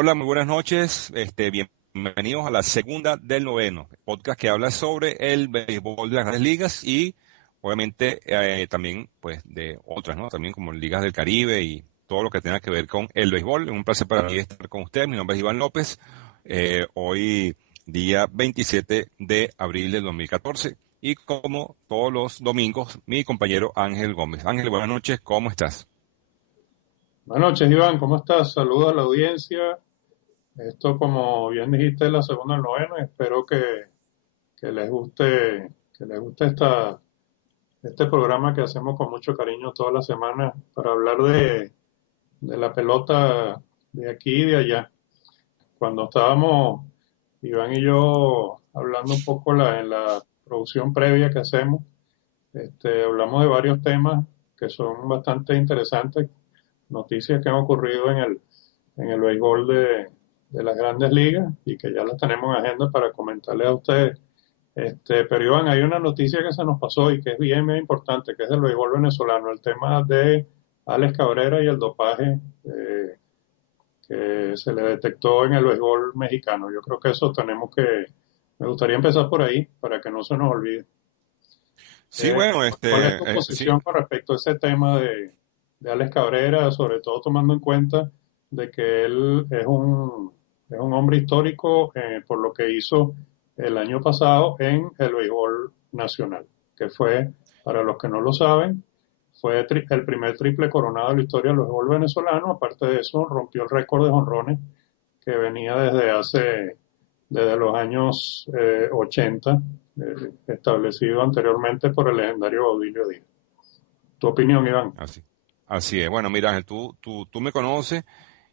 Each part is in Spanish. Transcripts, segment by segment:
Hola, muy buenas noches. Bienvenidos a la segunda del noveno, podcast que habla sobre el béisbol de las grandes ligas y obviamente también pues de otras, ¿no? También como ligas del Caribe y todo lo que tenga que ver con el béisbol. Es un placer para mí estar con ustedes. Mi nombre es Iván López. Hoy día 27 de abril del 2014 y como todos los domingos, mi compañero Ángel Gómez. Ángel, buenas noches. ¿Cómo estás? Buenas noches, Iván, ¿cómo estás? Saludos a la audiencia. Esto, como bien dijiste, es la segunda del noveno. Espero que les guste, este programa que hacemos con mucho cariño toda la semana para hablar de la pelota de aquí y de allá. Cuando estábamos, Iván y yo, hablando un poco en la producción previa que hacemos, hablamos de varios temas que son bastante interesantes, noticias que han ocurrido en el béisbol de las grandes ligas y que ya las tenemos en agenda para comentarles a ustedes. Pero Iván, hay una noticia que se nos pasó y que es bien importante, que es del béisbol venezolano, el tema de Alex Cabrera y el dopaje que se le detectó en el béisbol mexicano. Yo creo que eso me gustaría empezar por ahí para que no se nos olvide. Sí, bueno, ¿Cuál es tu sí. posición con respecto a ese tema de Alex Cabrera, sobre todo tomando en cuenta de que él es un hombre histórico por lo que hizo el año pasado en el béisbol nacional, que fue, para los que no lo saben, fue el primer triple coronado de la historia del béisbol venezolano. Aparte de eso, rompió el récord de jonrones que venía desde los años 80, establecido anteriormente por el legendario Baudilio Díaz. ¿Tu opinión, Iván? Así es. Bueno, mira, Ángel, tú me conoces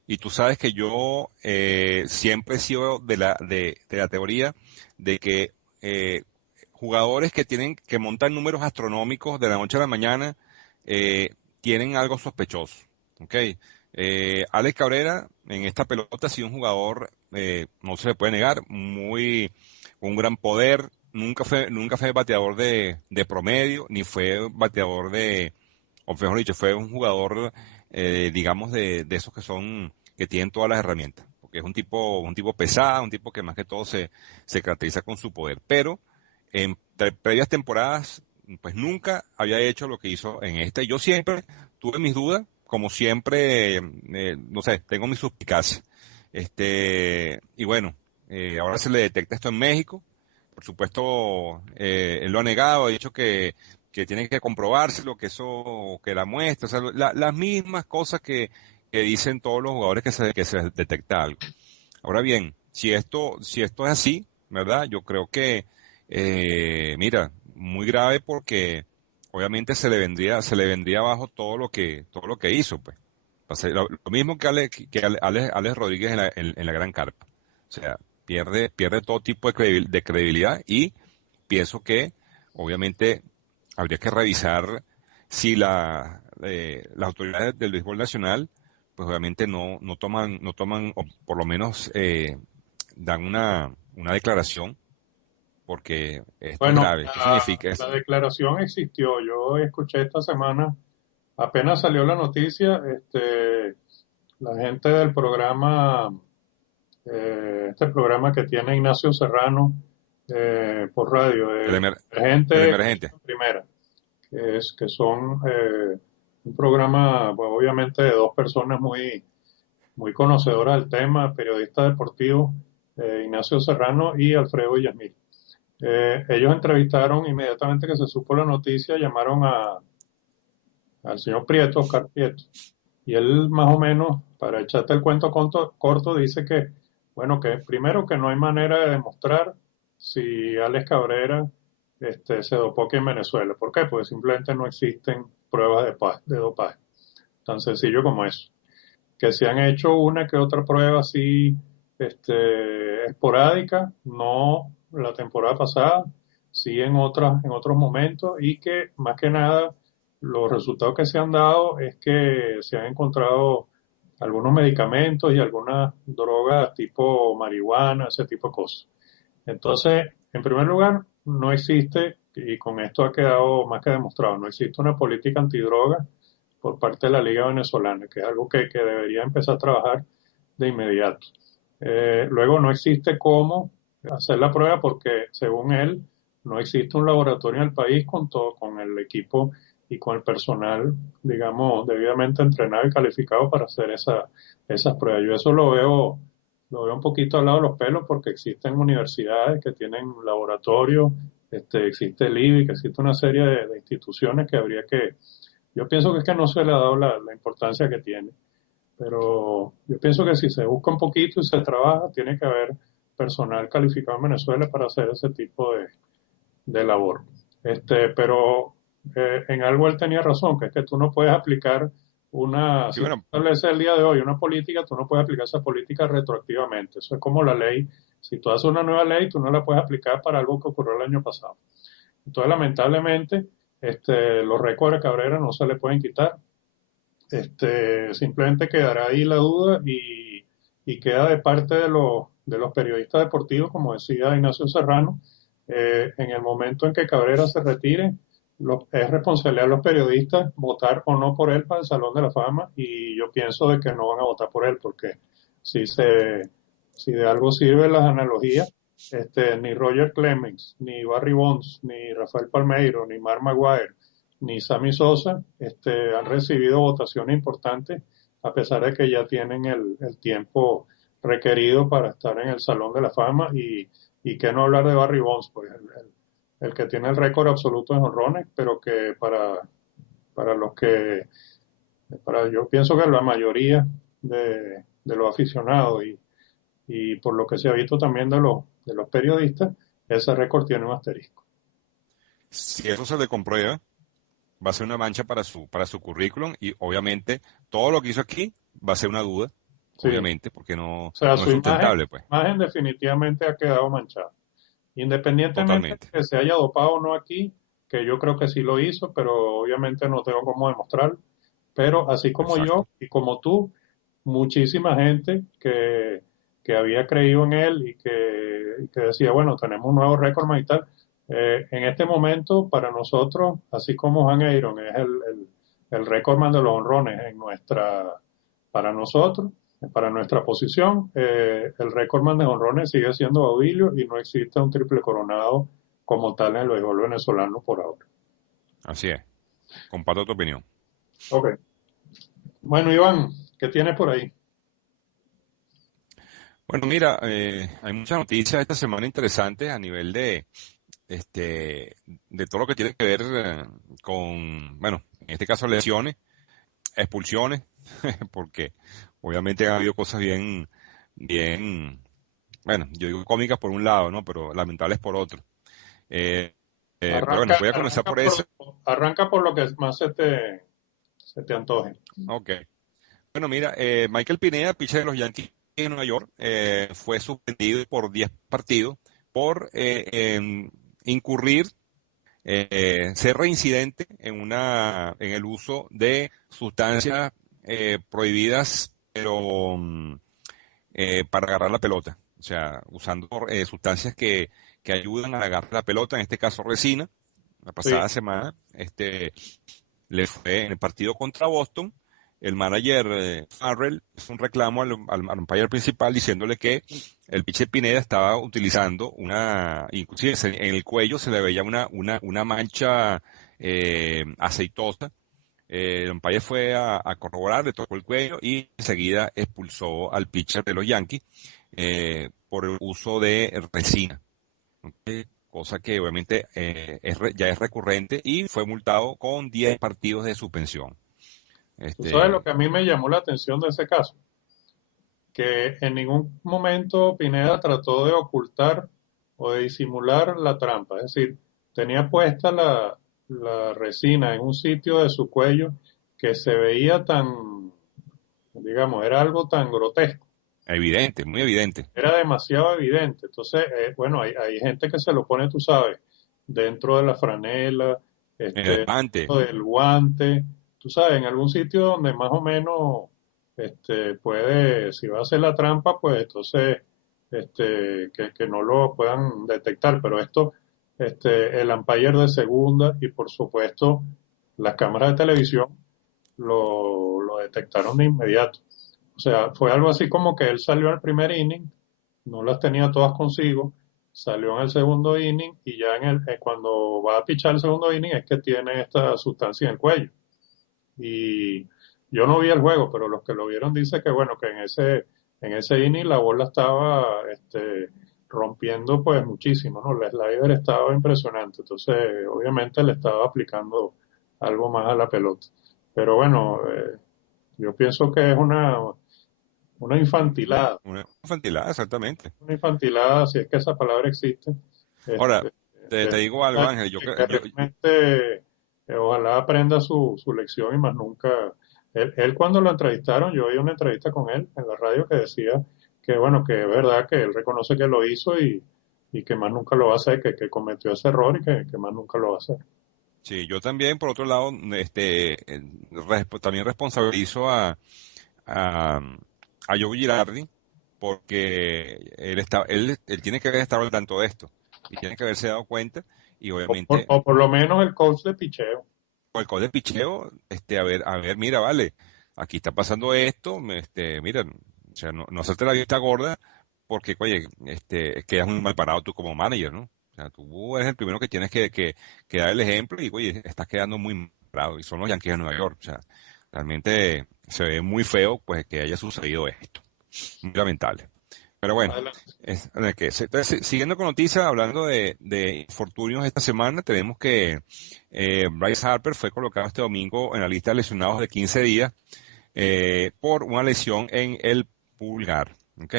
y tú sabes que yo siempre he sido de la teoría de que jugadores que montan números astronómicos de la noche a la mañana tienen algo sospechoso. ¿Ok? Alex Cabrera en esta pelota ha sido un jugador, no se le puede negar, un gran poder. Nunca fue bateador de promedio, ni fue bateador o mejor dicho, fue un jugador, digamos, de esos que tienen todas las herramientas. Porque es un tipo pesado, un tipo que más que todo se caracteriza con su poder. Pero en previas temporadas, pues nunca había hecho lo que hizo en esta. Y yo siempre tuve mis dudas, como siempre, no sé, tengo mis suspicacias. Y bueno, ahora se le detecta esto en México. Por supuesto, él lo ha negado, ha dicho que tiene que comprobárselo, que eso, que la muestra, o sea, las mismas cosas que dicen todos los jugadores que se detecta algo. Ahora bien, si esto es así, ¿verdad? Yo creo que, mira, muy grave porque obviamente se le vendría abajo todo lo que hizo, pues. O sea, lo mismo que Alex Rodríguez en la Gran Carpa. O sea, pierde todo tipo de credibilidad y pienso que, obviamente, habría que revisar si las autoridades del béisbol nacional, pues obviamente no toman, o por lo menos dan una declaración, porque esto es Bueno, grave. Esto significa, la declaración existió. Yo escuché esta semana, apenas salió la noticia, la gente del programa, este programa que tiene Ignacio Serrano por radio, el Emergente emergente. Primera, que son un programa, pues, obviamente de dos personas muy conocedoras del tema, periodista deportivo, Ignacio Serrano y Alfredo Yasmil. Ellos entrevistaron inmediatamente que se supo la noticia, llamaron al señor Prieto, Oscar Prieto, y él más o menos, para echarte el cuento corto, dice que, bueno, que primero que no hay manera de demostrar si Alex Cabrera se dopó aquí en Venezuela. ¿Por qué? Porque simplemente no existen pruebas de dopaje. Tan sencillo como eso. Que se han hecho una que otra prueba así esporádica, no la temporada pasada, sí en otros momentos, y que más que nada los resultados que se han dado es que se han encontrado algunos medicamentos y algunas drogas tipo marihuana, ese tipo de cosas. Entonces, en primer lugar, no existe, y con esto ha quedado más que demostrado, no existe una política antidroga por parte de la Liga Venezolana, que es algo que debería empezar a trabajar de inmediato. Luego no existe cómo hacer la prueba porque, según él, no existe un laboratorio en el país con todo, con el equipo y con el personal, digamos, debidamente entrenado y calificado para hacer esas pruebas. Yo eso lo veo un poquito al lado de los pelos porque existen universidades que tienen laboratorios, existe el IBI, que existe una serie de instituciones que habría que, yo pienso que es que no se le ha dado la importancia que tiene. Pero yo pienso que si se busca un poquito y se trabaja, tiene que haber personal calificado en Venezuela para hacer ese tipo de labor. Pero en algo él tenía razón, que es que tú no puedes aplicar Sí, si tú bueno, estableces el día de hoy una política, tú no puedes aplicar esa política retroactivamente. Eso es como la ley. Si tú haces una nueva ley, tú no la puedes aplicar para algo que ocurrió el año pasado. Entonces, lamentablemente, los récords de Cabrera no se le pueden quitar. Simplemente quedará ahí la duda y queda de parte de los periodistas deportivos, como decía Ignacio Serrano, en el momento en que Cabrera se retire, es responsabilidad de los periodistas votar o no por él para el Salón de la Fama y yo pienso de que no van a votar por él porque si si de algo sirven las analogías, ni Roger Clemens, ni Barry Bonds, ni Rafael Palmeiro, ni Mark Maguire, ni Sammy Sosa han recibido votaciones importantes a pesar de que ya tienen el tiempo requerido para estar en el Salón de la Fama y que no hablar de Barry Bonds, pues el que tiene el récord absoluto de jonrones, pero que para los que, yo pienso que la mayoría de los aficionados y por lo que se ha visto también de los periodistas, ese récord tiene un asterisco. si eso se le comprueba, va a ser una mancha para su currículum y obviamente todo lo que hizo aquí va a ser una duda, Sí, obviamente, porque o sea, no es su imagen, sustentable, pues, imagen definitivamente ha quedado manchada. Independientemente de totalmente. que se haya dopado o no aquí, que yo creo que sí lo hizo, pero obviamente no tengo cómo demostrarlo. Pero así como Exacto. yo y como tú, muchísima gente que había creído en él y que decía, bueno, tenemos un nuevo récord y tal. En este momento, para nosotros, así como Juan Aaron es el récordman de los honrones para nosotros, para nuestra posición, el récordman de honrones sigue siendo Baudilio y no existe un triple coronado como tal en el béisbol venezolano por ahora. Así es. Comparto tu opinión. Ok. Bueno, Iván, ¿qué tienes por ahí? Bueno, mira, hay muchas noticias esta semana interesantes a nivel de todo lo que tiene que ver con, bueno, en este caso lesiones, expulsiones, porque obviamente han habido cosas bien, bueno, yo digo cómicas por un lado, ¿no? Pero lamentables por otro. Eh, pero bueno, Arranca, voy a comenzar arranca por por, eso. arranca por lo que más se te antoje. Ok. Bueno, mira, Michael Pineda, pitcher de los Yankees de Nueva York, fue suspendido por 10 partidos por incurrir, ser reincidente en el uso de sustancias prohibidas, pero para agarrar la pelota. O sea, usando sustancias que ayudan a agarrar la pelota, en este caso resina. La Sí, pasada semana, le fue en el partido contra Boston, el manager Farrell hizo un reclamo al umpire principal diciéndole que el pitcher Pineda estaba utilizando inclusive en el cuello se le veía una mancha aceitosa. El umpire fue a corroborar, le tocó el cuello y enseguida expulsó al pitcher de los Yankees por el uso de resina. ¿Ok? Cosa que obviamente ya es recurrente y fue multado con 10 partidos de suspensión. tú sabes lo Este, que a mí me llamó la atención de ese caso, que en ningún momento Pineda trató de ocultar o de disimular la trampa, es decir, tenía puesta la resina en un sitio de su cuello que se veía tan, digamos, era algo tan grotesco. evidente, muy evidente. Era demasiado evidente. Entonces, bueno, hay gente que se lo pone, tú sabes, dentro de la franela, En el guante, dentro del guante, tú sabes, en algún sitio donde más o menos puede, si va a hacer la trampa, pues entonces que no lo puedan detectar. Pero esto, el umpire de segunda y por supuesto las cámaras de televisión lo detectaron de inmediato. O sea, fue algo así como que él salió al primer inning, no las tenía todas consigo, salió en el segundo inning y ya cuando va a pichar el segundo inning es que tiene esta sustancia en el cuello. Y yo no vi el juego, pero los que lo vieron dicen que bueno, que en ese inning la bola estaba rompiendo pues muchísimo, ¿no? El slider estaba impresionante, entonces obviamente le estaba aplicando algo más a la pelota. Pero bueno, yo pienso que es una infantilada, Una infantilada, exactamente. si es que esa palabra existe, Ahora, este, te de, digo algo, Ángel, que realmente ojalá aprenda su lección y más nunca. Él cuando lo entrevistaron, yo oí una entrevista con él en la radio que decía que bueno, que es verdad que él reconoce que lo hizo y que más nunca lo va a hacer, que cometió ese error y que más nunca lo va a hacer. sí, yo también, por otro lado, también responsabilizo a, a Joe Girardi porque él tiene que haber estado al tanto de esto y tiene que haberse dado cuenta y O por, obviamente o por lo menos el coach de picheo. con el código de picheo, a ver, mira, vale, aquí está pasando esto, mira, o sea, no hacerte la vista gorda porque, oye, quedas muy mal parado tú como manager, ¿no? O sea, tú eres el primero que tienes que dar el ejemplo y, oye, estás quedando muy mal parado y son los Yankees de Nueva York, o sea, realmente se ve muy feo, pues, que haya sucedido esto, muy lamentable. Pero bueno, Adelante. entonces, siguiendo con noticias, hablando de infortunios esta semana, tenemos que Bryce Harper fue colocado este domingo en la lista de lesionados de 15 días por una lesión en el pulgar. ¿Ok?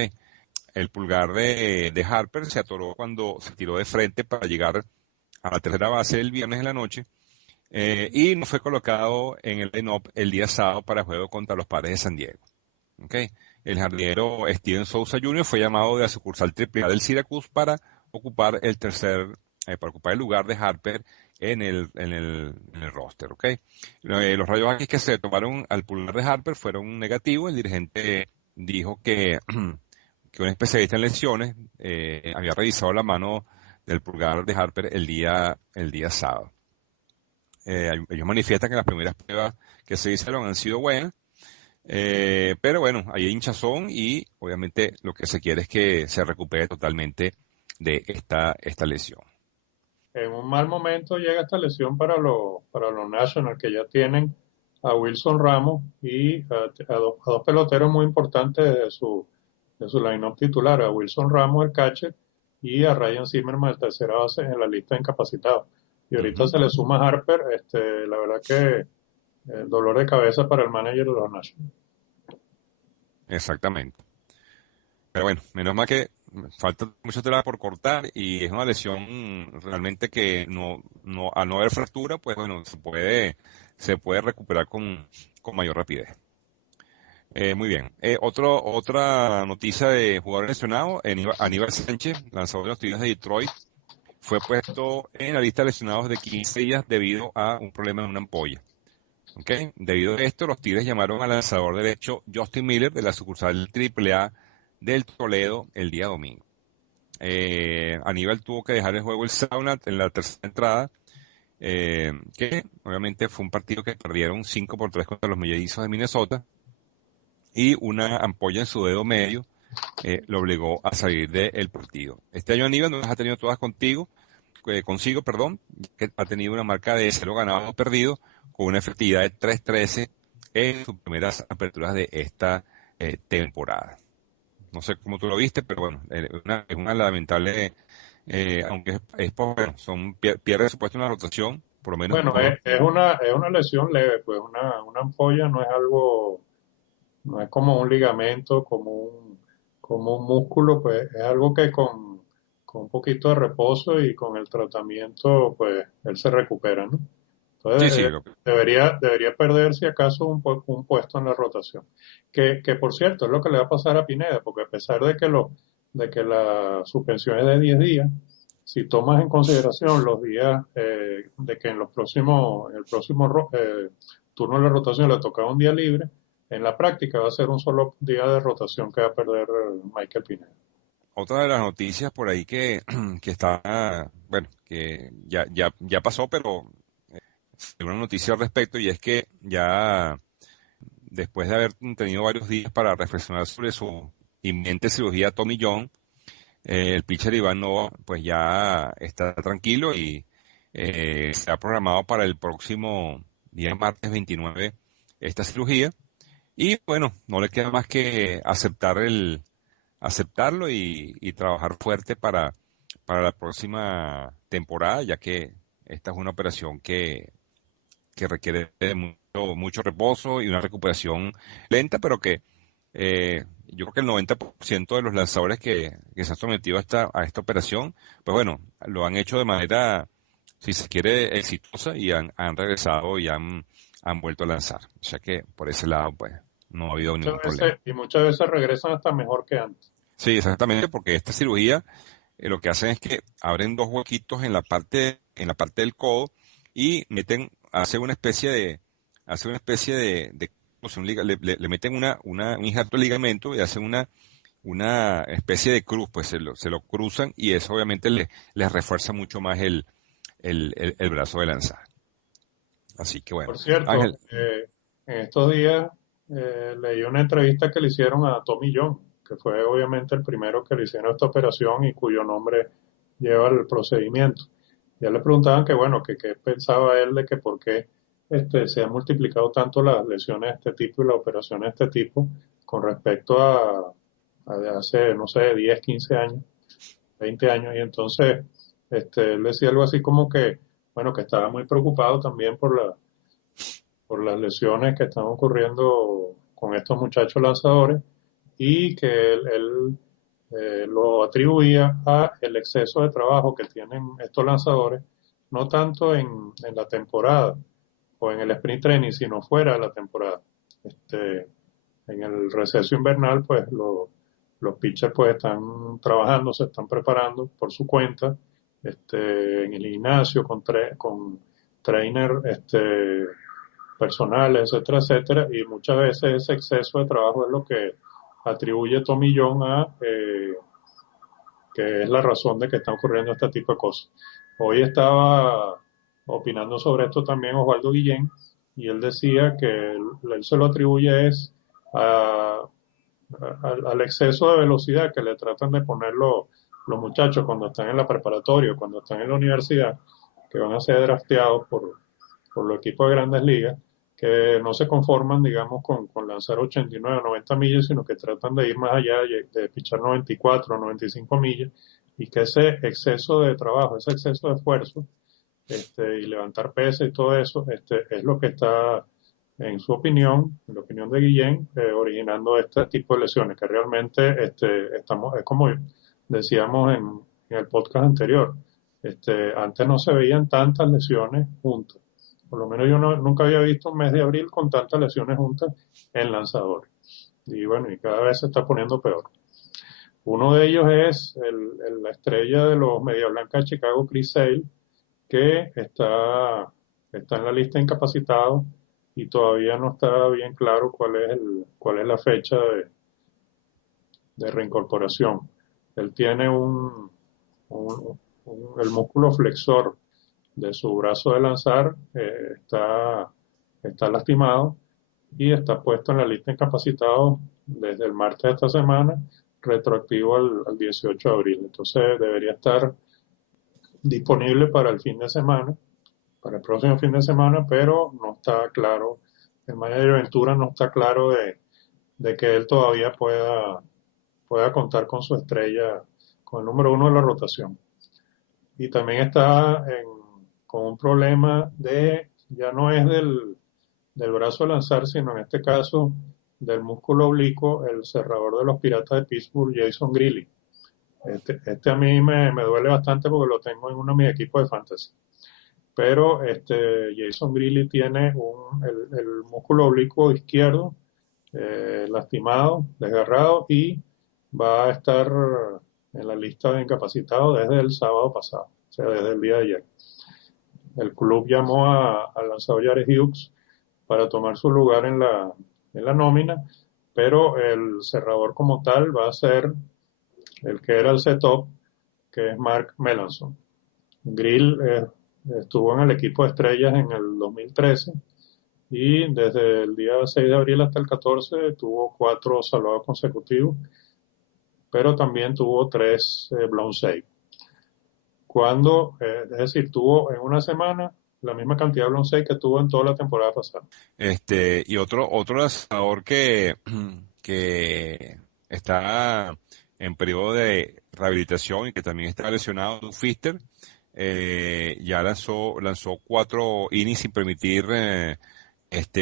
El pulgar de Harper se atoró cuando se tiró de frente para llegar a la tercera base el viernes en la noche y no fue colocado en el line-up el día sábado para el juego contra los Padres de San Diego. Okay. El jardinero Steven Souza Jr. fue llamado de la sucursal AAA del Syracuse para ocupar el lugar de Harper en el roster, ¿okay? Los rayos X que se tomaron al pulgar de Harper fueron negativos. El dirigente dijo que, que un especialista en lesiones había revisado la mano del pulgar de Harper el día sábado. Ellos manifiestan que las primeras pruebas que se hicieron han sido buenas, pero bueno, hay hinchazón y obviamente lo que se quiere es que se recupere totalmente de esta lesión. En un mal momento llega esta lesión para los Nationals que ya tienen a Wilson Ramos y a dos peloteros muy importantes de su line-up titular, a Wilson Ramos, el catcher, y a Ryan Zimmerman, el tercera base en la lista de incapacitados. Y ahorita Ujú, se le suma Harper, la verdad que dolor de cabeza para el manager de los Nationals. exactamente. Pero bueno, menos mal que falta mucha tela por cortar y es una lesión realmente que al no haber fractura, pues bueno, se puede recuperar con mayor rapidez. Muy bien. Otra noticia de jugador lesionado, Aníbal Sánchez, lanzador de los Tigres de Detroit, fue puesto en la lista de lesionados de 15 días debido a un problema en una ampolla. ¿Ok? Debido a esto, los Tigres llamaron al lanzador derecho Justin Miller de la sucursal AAA del Toledo el día domingo. Aníbal tuvo que dejar el juego el sauna en la tercera entrada, que obviamente fue un partido que perdieron 5-3 contra los Mellizos de Minnesota y una ampolla en su dedo medio lo obligó a salir del partido. Este año Aníbal no las ha tenido todas consigo, perdón, que ha tenido una marca de 0 ganados, 2 perdidos, con una efectividad de 3.13 en sus primeras aperturas de esta temporada. No sé cómo tú lo viste, pero bueno, es una lamentable, aunque bueno, pierde su puesto en la rotación, por lo menos Bueno, por. es una lesión leve, pues una ampolla no es algo. No es como un ligamento, como un músculo, pues es algo que con un poquito de reposo y con el tratamiento, pues él se recupera, ¿no? Sí, Entonces, sí, debería perder si acaso un puesto en la rotación. Que por cierto, es lo que le va a pasar a Pineda, porque a pesar de que la suspensión es de 10 días, si tomas en consideración los días de que en el próximo turno de la rotación le toca un día libre, en la práctica va a ser un solo día de rotación que va a perder Michael Pineda. otra de las noticias por ahí que está, bueno, que ya pasó, pero hay una noticia al respecto y es que ya después de haber tenido varios días para reflexionar sobre su inminente cirugía Tommy John, el pitcher Iván Nova pues ya está tranquilo y se ha programado para el próximo día martes 29 esta cirugía. Y bueno, no le queda más que aceptarlo y trabajar fuerte para la próxima temporada, ya que esta es una operación que requiere de mucho reposo y una recuperación lenta, pero que yo creo que el 90% de los lanzadores que se han sometido a esta operación, pues bueno, lo han hecho de manera, si se quiere, exitosa y han regresado y han vuelto a lanzar. O sea que por ese lado, pues, no ha habido ningún problema. Muchas veces regresan hasta mejor que antes. Sí, exactamente, porque esta cirugía lo que hacen es que abren dos huequitos en la parte del codo y hace una especie de pues, le meten un injerto de ligamento y hacen una especie de cruz, pues se lo cruzan y eso obviamente les refuerza mucho más el brazo de lanzar. Así que bueno, Por cierto, Ángel, en estos días leí una entrevista que le hicieron a Tommy John, que fue obviamente el primero que le hicieron esta operación y cuyo nombre lleva el procedimiento. Ya le preguntaban que bueno, que qué pensaba él de que por qué se han multiplicado tanto las lesiones de este tipo y las operaciones de este tipo con respecto a de hace, no sé, 10, 15 años, 20 años. Y entonces él decía algo así como que, bueno, que estaba muy preocupado también por las lesiones que están ocurriendo con estos muchachos lanzadores y que él lo atribuía a el exceso de trabajo que tienen estos lanzadores, no tanto en la temporada o en el sprint training, sino fuera de la temporada. En el receso invernal, pues los pitchers pues están trabajando, se están preparando por su cuenta, en el gimnasio con trainer, personales, etcétera, etcétera, y muchas veces ese exceso de trabajo es lo que atribuye Tommy John a que es la razón de que están ocurriendo este tipo de cosas. Hoy estaba opinando sobre esto también Osvaldo Guillén y él decía que él se lo atribuye es al exceso de velocidad que le tratan de poner los muchachos cuando están en la preparatoria, cuando están en la universidad, que van a ser drafteados por los equipos de grandes ligas, que no se conforman, digamos, con lanzar 89 o 90 millas, sino que tratan de ir más allá, de pichar 94 o 95 millas, y que ese exceso de trabajo, ese exceso de esfuerzo, y levantar pesas y todo eso, es lo que está, en su opinión, en la opinión de Guillén, originando este tipo de lesiones, que realmente es como decíamos en el podcast anterior, antes no se veían tantas lesiones juntas. Por lo menos yo nunca había visto un mes de abril con tantas lesiones juntas en lanzadores. Y bueno, y cada vez se está poniendo peor. Uno de ellos es la estrella de los Media Blanca de Chicago, Chris Sale, que está en la lista de incapacitados y todavía no está bien claro cuál es la fecha de reincorporación. Él tiene el músculo flexor de su brazo de lanzar está lastimado y está puesto en la lista de incapacitados desde el martes de esta semana, retroactivo al 18 de abril. Entonces debería estar disponible para el fin de semana, para el próximo fin de semana, pero no está claro, el manager Ventura no está claro de que él todavía pueda contar con su estrella, con el número uno de la rotación. Y también está con un problema ya no es del brazo de lanzar, sino en este caso del músculo oblicuo, el cerrador de los Piratas de Pittsburgh, Jason Grilli. A mí me duele bastante porque lo tengo en uno de mis equipos de fantasy. Pero Jason Grilli tiene el músculo oblicuo izquierdo lastimado, desgarrado y va a estar en la lista de incapacitados desde el sábado pasado, o sea, desde el día de ayer. El club llamó al lanzador Jared Hughes para tomar su lugar en la nómina, pero el cerrador como tal va a ser el que era el setup, que es Mark Melanson. Grill estuvo en el equipo de estrellas en el 2013 y desde el día 6 de abril hasta el 14 tuvo 4 salvados consecutivos, pero también tuvo 3 blown save. Es decir, tuvo en una semana la misma cantidad de blown save que tuvo en toda la temporada pasada. Y otro lanzador que está en periodo de rehabilitación y que también está lesionado, Doug Fister, ya lanzó 4 innings sin permitir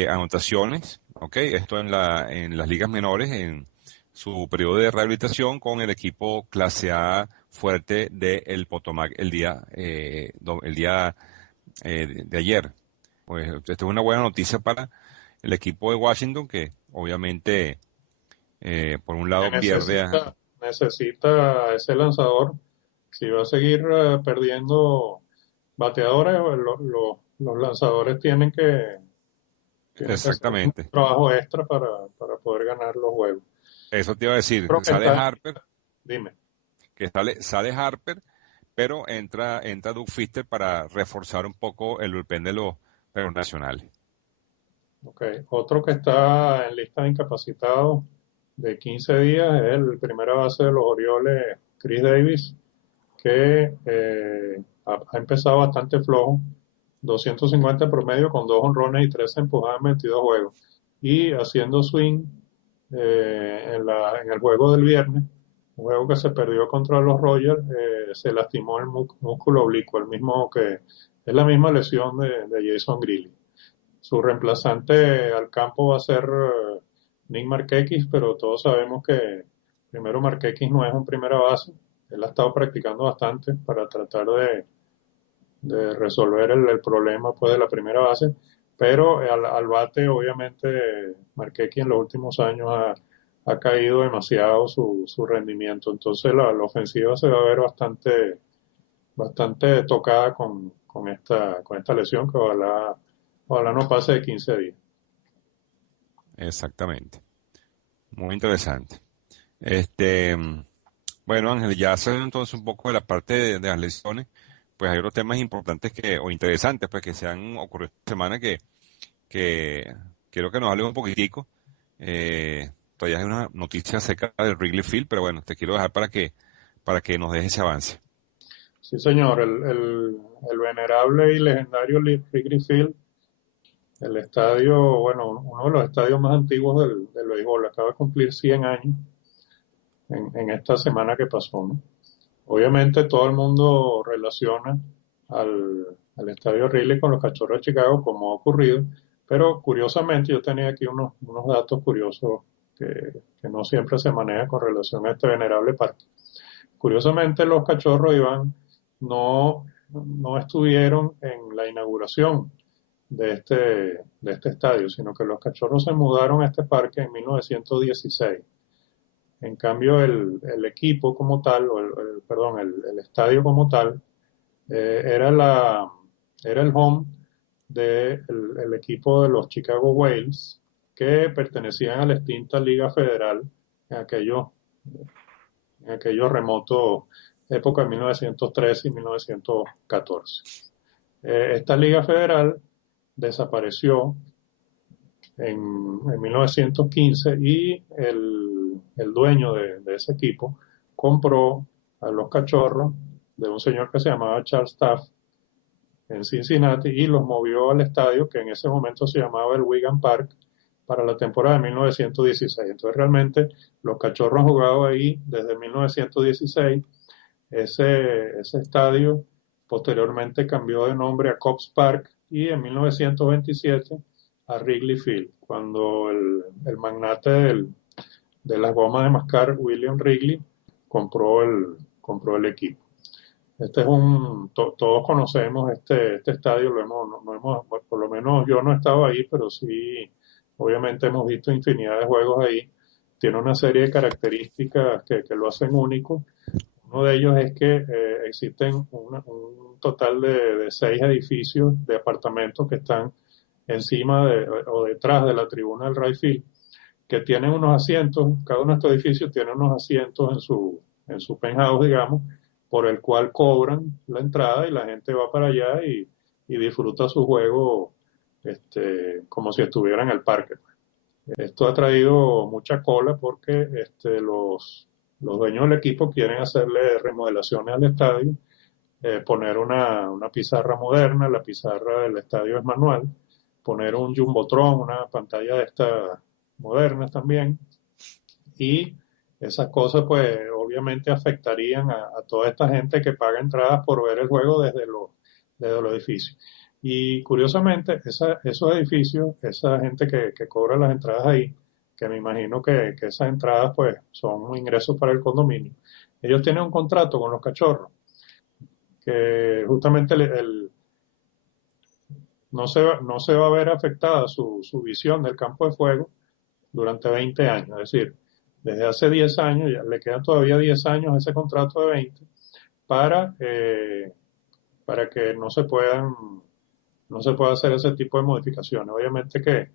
anotaciones, ¿ok? Esto en las ligas menores, en su periodo de rehabilitación con el equipo clase A fuerte del Potomac el día de ayer. Pues esta es una buena noticia para el equipo de Washington que obviamente por un Que lado pierde necesita ese lanzador. Si va a seguir perdiendo bateadores, los lanzadores tienen que hacer un exactamente. trabajo extra para poder ganar los juegos. Eso te iba a decir, Creo que sale está, Harper, dime. sale Harper, pero entra Doug Fister para reforzar un poco el bullpen de los perros nacionales. Okay. Otro que está en lista de incapacitados de 15 días es el primera base de los Orioles, Chris Davis, que ha empezado bastante flojo, 250 en promedio con 2 honrones y 13 empujadas en 22 juegos. Y haciendo swing en el juego del viernes, un juego que se perdió contra los Rogers, se lastimó el músculo oblicuo, es la misma lesión de Jason Grilli. Su reemplazante al campo va a ser Nick Markakis, pero todos sabemos que primero Markakis no es un primera base. Él ha estado practicando bastante para tratar de resolver el problema pues, de la primera base, pero al bate obviamente Markakis en los últimos años ha caído demasiado su rendimiento. Entonces la ofensiva se va a ver bastante tocada con esta lesión que ojalá no pase de 15 días. Exactamente. Muy interesante. Este, bueno, Ángel, ya saliendo entonces un poco de la parte de las lesiones, pues hay otros temas importantes o interesantes, pues que se han ocurrido esta semana que quiero que nos hables un poquitico. Todavía hay una noticia acerca del Wrigley Field, pero bueno, te quiero dejar para que nos dejes ese avance. Sí, señor, el venerable y legendario Wrigley Field, el estadio, bueno, uno de los estadios más antiguos del béisbol, acaba de cumplir 100 años en esta semana que pasó, ¿no? Obviamente todo el mundo relaciona al estadio Wrigley con los Cachorros de Chicago, como ha ocurrido, pero curiosamente yo tenía aquí unos datos curiosos que no siempre se manejan con relación a este venerable parque. Curiosamente los Cachorros, Iván, no estuvieron en la inauguración de este estadio, sino que los Cachorros se mudaron a este parque en 1916. En cambio, el equipo como tal, perdón, el estadio como tal, era era el home del el equipo de los Chicago Whales, que pertenecían a la extinta Liga Federal en aquellos remotos época de 1913 y 1914. Esta Liga Federal desapareció en 1915 y el dueño de ese equipo compró a los Cachorros de un señor que se llamaba Charles Taft en Cincinnati y los movió al estadio que en ese momento se llamaba el Wigan Park para la temporada de 1916. Entonces realmente los Cachorros han jugado ahí desde 1916. Ese estadio posteriormente cambió de nombre a Cobbs Park y en 1927 a Wrigley Field, cuando el magnate de las gomas de mascar, William Wrigley, compró el equipo. Todos conocemos este estadio, no hemos, por lo menos yo no he estado ahí, pero sí, obviamente hemos visto infinidad de juegos ahí. Tiene una serie de características que lo hacen único. Uno de ellos es que existen un total de 6 edificios de apartamentos que están encima o detrás de la tribuna del right field, que tienen unos asientos, cada uno de estos edificios tiene unos asientos en su penthouse, digamos, por el cual cobran la entrada y la gente va para allá y disfruta su juego como si estuviera en el parque. Esto ha traído mucha cola porque los dueños del equipo quieren hacerle remodelaciones al estadio, poner una pizarra moderna, la pizarra del estadio es manual, poner un jumbotron, una pantalla de estas modernas también, y esas cosas pues obviamente afectarían a toda esta gente que paga entradas por ver el juego desde los edificios. Y curiosamente, esos edificios, esa gente que cobra las entradas ahí, que me imagino que esas entradas pues son ingresos para el condominio, ellos tienen un contrato con los cachorros, que justamente no se va a ver afectada su visión del campo de juego durante 20 años. Es decir, desde hace 10 años, ya le quedan todavía 10 años a ese contrato de 20 para, eh, para que no se pueda hacer ese tipo de modificaciones. Obviamente que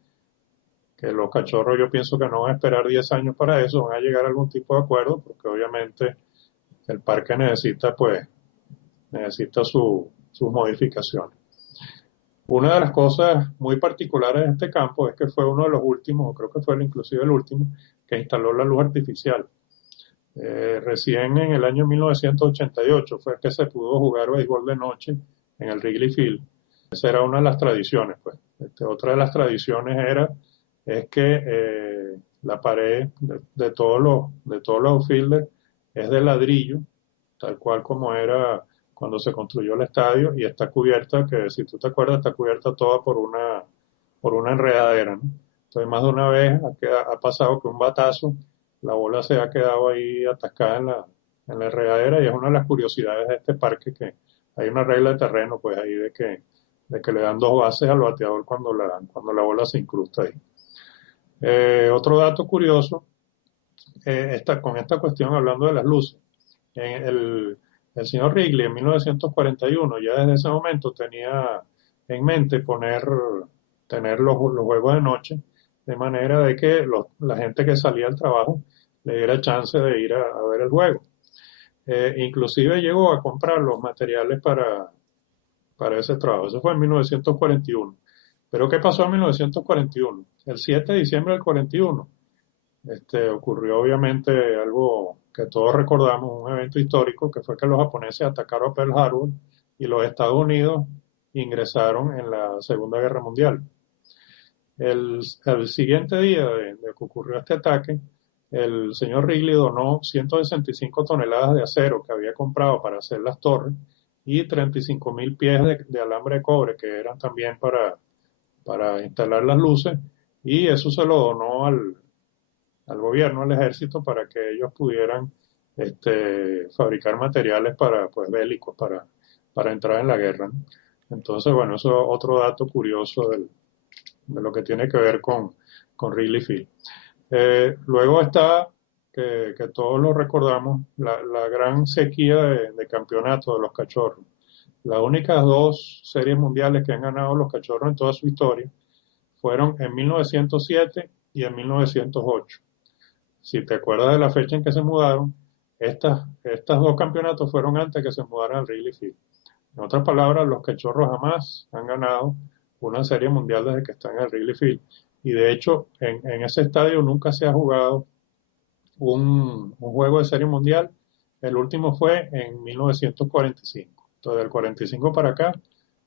los cachorros yo pienso que no van a esperar 10 años para eso, van a llegar a algún tipo de acuerdo, porque obviamente el parque necesita sus modificaciones. Una de las cosas muy particulares de este campo es que fue uno de los últimos, o creo que fue inclusive el último, que instaló la luz artificial. Recién en el año 1988 fue que se pudo jugar béisbol de noche en el Wrigley Field. Esa era una de las tradiciones, pues. Otra de las tradiciones es que la pared de todos los outfielders es de ladrillo, tal cual como era cuando se construyó el estadio, y está cubierta, que si tú te acuerdas, está cubierta toda por una enredadera, ¿no? Entonces más de una vez ha pasado que un batazo, la bola se ha quedado ahí atascada en la enredadera, y es una de las curiosidades de este parque, que hay una regla de terreno pues ahí de que le dan dos bases al bateador cuando la bola se incrusta ahí. Otro dato curioso, con esta cuestión hablando de las luces, el, el señor Wrigley en 1941 ya desde ese momento tenía en mente tener los juegos de noche, de manera de que la gente que salía al trabajo le diera chance de ir a ver el juego. Inclusive llegó a comprar los materiales para ese trabajo. Eso fue en 1941. Pero ¿qué pasó en 1941? El 7 de diciembre del 41 ocurrió obviamente algo que todos recordamos, un evento histórico, que fue que los japoneses atacaron a Pearl Harbor y los Estados Unidos ingresaron en la Segunda Guerra Mundial. El siguiente día de que ocurrió este ataque, el señor Wrigley donó 165 toneladas de acero que había comprado para hacer las torres y 35.000 pies de alambre de cobre que eran también para instalar las luces, y eso se lo donó al gobierno, al ejército, para que ellos pudieran fabricar materiales pues, bélicos para entrar en la guerra, ¿no? Entonces, bueno, eso es otro dato curioso de lo que tiene que ver con Wrigley Field. Luego está, que todos lo recordamos, la gran sequía de campeonato de los cachorros. Las únicas dos series mundiales que han ganado los cachorros en toda su historia fueron en 1907 y en 1908. Si te acuerdas de la fecha en que se mudaron, estas dos campeonatos fueron antes que se mudaran al Wrigley Field. En otras palabras, los cachorros jamás han ganado una serie mundial desde que están en el Wrigley Field. Y de hecho, en ese estadio nunca se ha jugado un juego de serie mundial. El último fue en 1945. Entonces, del 45 para acá,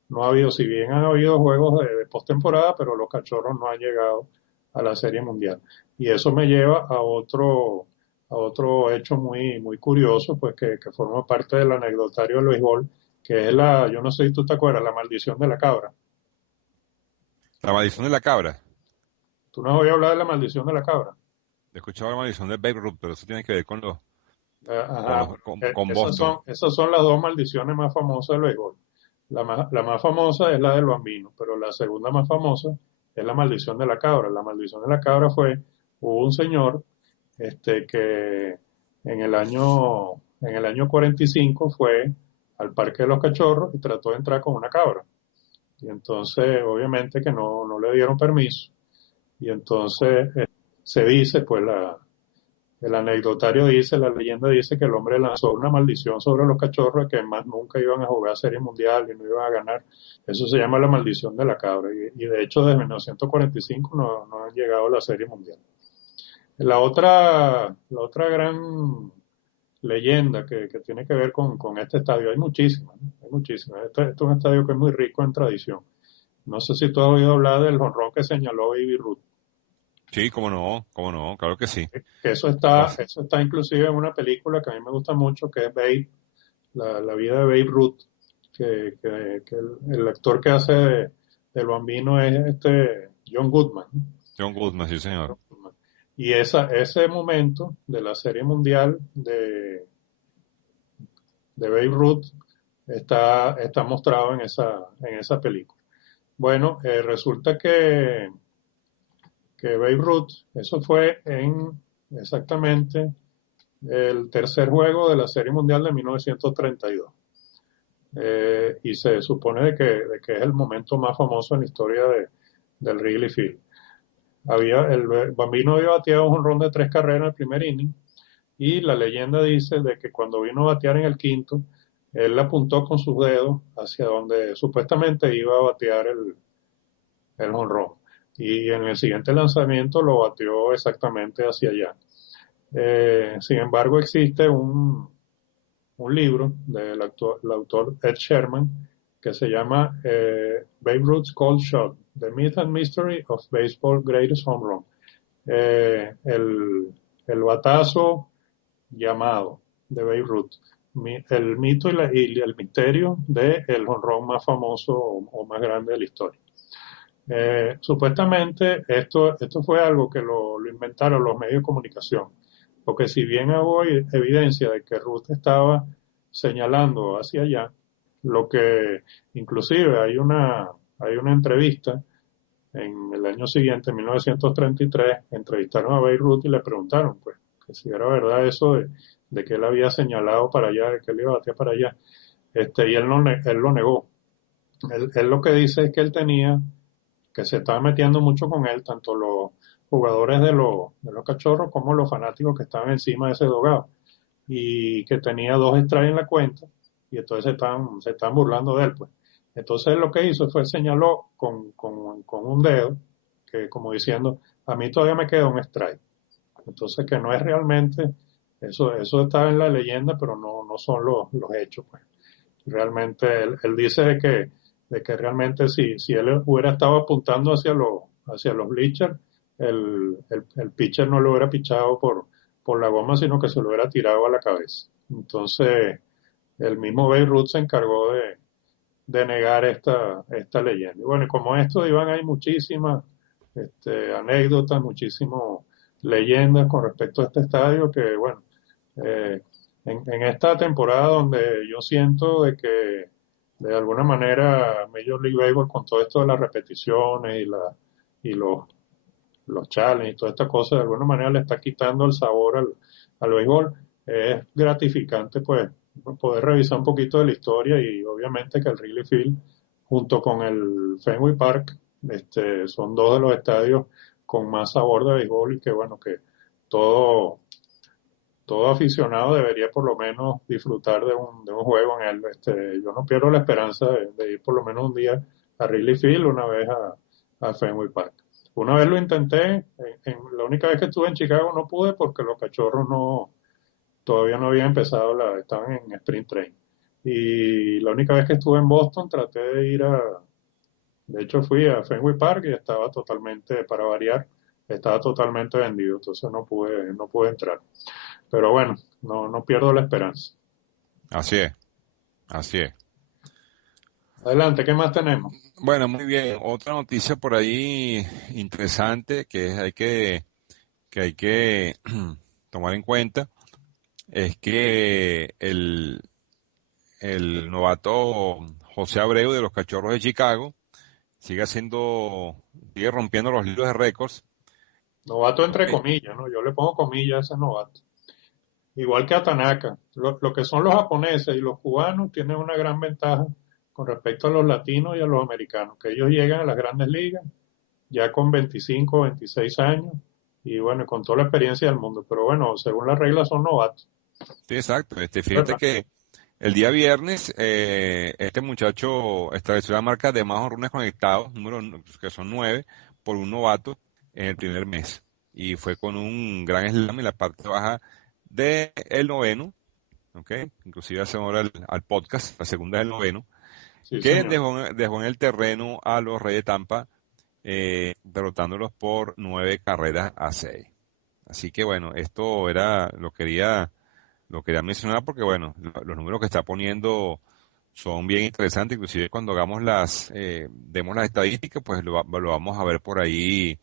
no ha habido, si bien han habido juegos de postemporada, pero los cachorros no han llegado a la serie mundial. Y eso me lleva a otro hecho muy, muy curioso, pues que forma parte del anecdotario del béisbol, que es yo no sé si tú te acuerdas, la maldición de la cabra. La maldición de la cabra. Tú no has oído hablar de la maldición de la cabra. He escuchado la maldición de Babe Ruth, pero eso tiene que ver Ajá, con Boston. esas son las dos maldiciones más famosas del béisbol. La más famosa es la del bambino, pero la segunda más famosa es la maldición de la cabra. La maldición de la cabra hubo un señor que en el año 45 fue al Parque de los Cachorros y trató de entrar con una cabra. Y entonces, obviamente que no le dieron permiso. Y entonces se dice, pues el anecdotario dice, la leyenda dice que el hombre lanzó una maldición sobre los cachorros que más nunca iban a jugar Serie Mundial y no iban a ganar. Eso se llama la maldición de la cabra. Y de hecho, desde 1945 no han llegado a la Serie Mundial. La otra gran leyenda que tiene que ver con este estadio, hay muchísimas, ¿no? Hay muchísimas. Este es un estadio que es muy rico en tradición. No sé si tú has oído hablar del jonrón que señaló Baby Ruth. Sí, cómo no, claro que sí. Que eso está inclusive en una película que a mí me gusta mucho, que es Babe, la vida de Babe Ruth, que el actor que hace del Bambino es John Goodman, ¿no? John Goodman, sí, señor. John Goodman. Y ese momento de la Serie Mundial de Babe Ruth está mostrado en esa película. Bueno, resulta que Babe Ruth, eso fue en exactamente el tercer juego de la Serie Mundial de 1932. Y se supone de que es el momento más famoso en la historia del Wrigley Field. El Bambino había bateado un jonrón de 3 carreras en el primer inning y la leyenda dice de que cuando vino a batear en el quinto, él apuntó con sus dedos hacia donde supuestamente iba a batear el jonrón. Y en el siguiente lanzamiento lo bateó exactamente hacia allá. Sin embargo, existe un libro del autor Ed Sherman que se llama Babe Ruth's Cold Shot, The Myth and Mystery of Baseball's Greatest Home Run. El batazo llamado de Babe Ruth, el mito y el misterio del jonrón más famoso o más grande de la historia. Supuestamente esto fue algo que lo inventaron los medios de comunicación, porque si bien hay evidencia de que Ruth estaba señalando hacia allá, lo que inclusive hay una entrevista en el año siguiente, en 1933, entrevistaron a Babe Ruth y le preguntaron, pues, que si era verdad eso de que él había señalado para allá, de que él iba a batear para allá, y él lo negó. Él lo que dice es que él tenía que se estaba metiendo mucho con él, tanto los jugadores de los cachorros como los fanáticos que estaban encima de ese dogado, y que tenía 2 strikes en la cuenta, y entonces se estaban burlando de él, pues. Entonces lo que hizo fue señaló con un dedo, que como diciendo, a mí todavía me queda un strike. Entonces que no es realmente, eso está en la leyenda, pero no son los hechos, pues. Realmente él dice de que realmente si él hubiera estado apuntando hacia los bleachers, el pitcher no lo hubiera pichado por la goma, sino que se lo hubiera tirado a la cabeza. Entonces, el mismo Babe Ruth se encargó de negar esta leyenda. Y bueno, y como esto, Iván, hay muchísimas anécdotas, muchísimas leyendas con respecto a este estadio que, bueno, eh, en esta temporada donde yo siento de que de alguna manera Major League Baseball con todo esto de las repeticiones y los challenges y toda esta cosa de alguna manera le está quitando el sabor al béisbol, es gratificante pues poder revisar un poquito de la historia y obviamente que el Wrigley Field junto con el Fenway Park son dos de los estadios con más sabor de béisbol y que bueno que todo todo aficionado debería por lo menos disfrutar de un juego en él. Yo no pierdo la esperanza de ir por lo menos un día a Wrigley Field, una vez a Fenway Park. Una vez lo intenté, la única vez que estuve en Chicago no pude porque los cachorros todavía no habían empezado, estaban en sprint train. Y la única vez que estuve en Boston traté de ir de hecho fui a Fenway Park y estaba totalmente, para variar, estaba totalmente vendido, entonces no pude entrar. Pero bueno, no pierdo la esperanza. Así es, así es. Adelante, ¿qué más tenemos? Bueno, muy bien. Otra noticia por ahí interesante que hay que tomar en cuenta es que el novato José Abreu de los Cachorros de Chicago sigue rompiendo los libros de récords. Novato entre Ok. comillas, ¿no? Yo le pongo comillas a ese novato. Igual que a Tanaka. Lo que son los japoneses y los cubanos tienen una gran ventaja con respecto a los latinos y a los americanos, que ellos llegan a las grandes ligas ya con 25 o 26 años y bueno, con toda la experiencia del mundo, pero bueno, según las reglas son novatos, Sí, exacto. Fíjate ¿verdad? que el día viernes, este muchacho estableció la marca de más honrones conectados, que son 9, por un novato en el primer mes. Y fue con un gran slam en la parte baja del noveno, ¿ok? Inclusive hace honor al podcast, la segunda del noveno, Sí, que señor. dejó en el terreno a los Reyes de Tampa, derrotándolos por 9 carreras a 6. Así que bueno, esto era, lo quería mencionar porque, bueno, los números que está poniendo son bien interesantes. Inclusive cuando demos las estadísticas, pues lo vamos a ver por ahí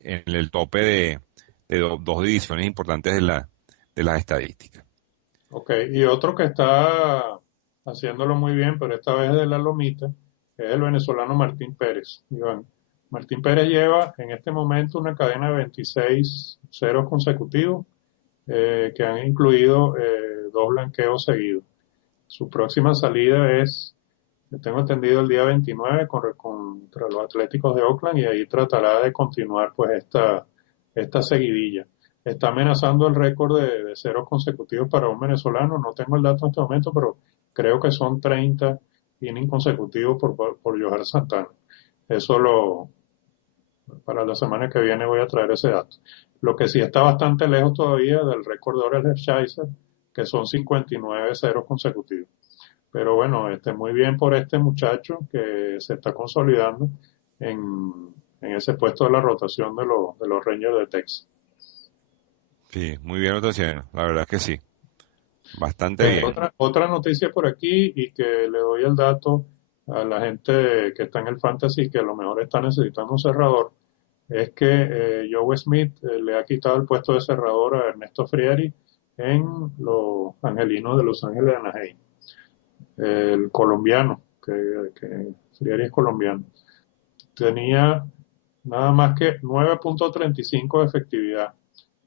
en el tope de dos divisiones importantes de las estadísticas. Ok, y otro que está haciéndolo muy bien, pero esta vez de la lomita, es el venezolano Martín Pérez. Iván. Martín Pérez lleva en este momento una cadena de 26 ceros consecutivos que han incluido dos blanqueos seguidos. Su próxima salida es, tengo entendido, el día 29 contra los Atléticos de Oakland y ahí tratará de continuar pues esta seguidilla. Está amenazando el récord de ceros consecutivos para un venezolano. No tengo el dato en este momento, pero creo que son 30 innings consecutivos por Johan Santana. Eso para la semana que viene voy a traer ese dato. Lo que sí está bastante lejos todavía del récord de Orel Hershiser, que son 59 ceros consecutivos. Pero bueno, muy bien por este muchacho que se está consolidando en ese puesto de la rotación de los Rangers de Texas. Sí, muy bien Otaciano, la verdad es que sí, bastante bien. Otra noticia por aquí y que le doy el dato a la gente que está en el fantasy que a lo mejor está necesitando un cerrador es que Joe Smith le ha quitado el puesto de cerrador a Ernesto Frieri en los Angelinos de Los Ángeles de Anaheim. El colombiano, que Frieri es colombiano, tenía nada más que 9.35 de efectividad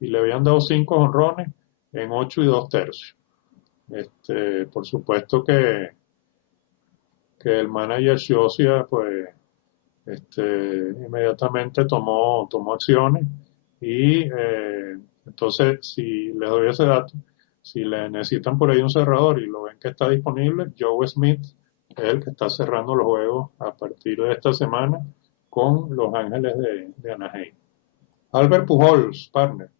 y le habían dado 5 honrones en 8 y 2 tercios. Por supuesto que el manager Scioscia pues inmediatamente tomó acciones y entonces si les doy ese dato, si le necesitan por ahí un cerrador y lo ven que está disponible, Joe Smith es el que está cerrando los juegos a partir de esta semana con Los Ángeles de Anaheim. Albert Pujols, partner,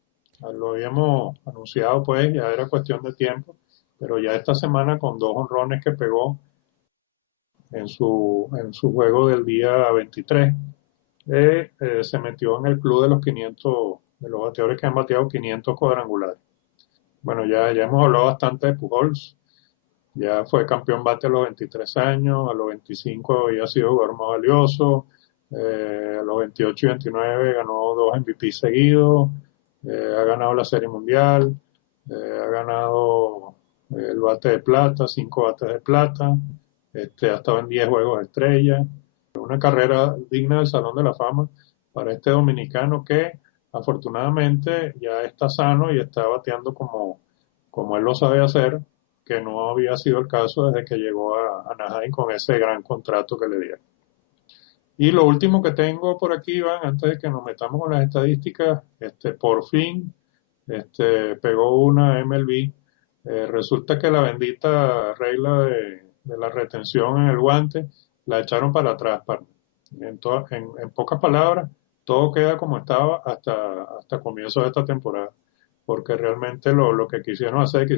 lo habíamos anunciado pues, ya era cuestión de tiempo, pero ya esta semana con 2 honrones que pegó en su juego del día 23, se metió en el club de los 500, de los bateadores que han bateado 500 cuadrangulares. Bueno, ya hemos hablado bastante de Pujols, ya fue campeón bate a los 23 años, a los 25 había sido jugador más valioso, a los 28 y 29 ganó 2 MVP seguidos, ha ganado la Serie Mundial, ha ganado el bate de plata, 5 bates de plata, ha estado en 10 juegos de estrella, una carrera digna del Salón de la Fama para este dominicano que afortunadamente ya está sano y está bateando como él lo sabe hacer, que no había sido el caso desde que llegó a Anaheim con ese gran contrato que le dieron. Y lo último que tengo por aquí, Iván, antes de que nos metamos con las estadísticas, por fin pegó una MLB. Resulta que la bendita regla de la retención en el guante la echaron para atrás. En pocas palabras, todo queda como estaba hasta comienzo de esta temporada, porque realmente lo que quisieron hacer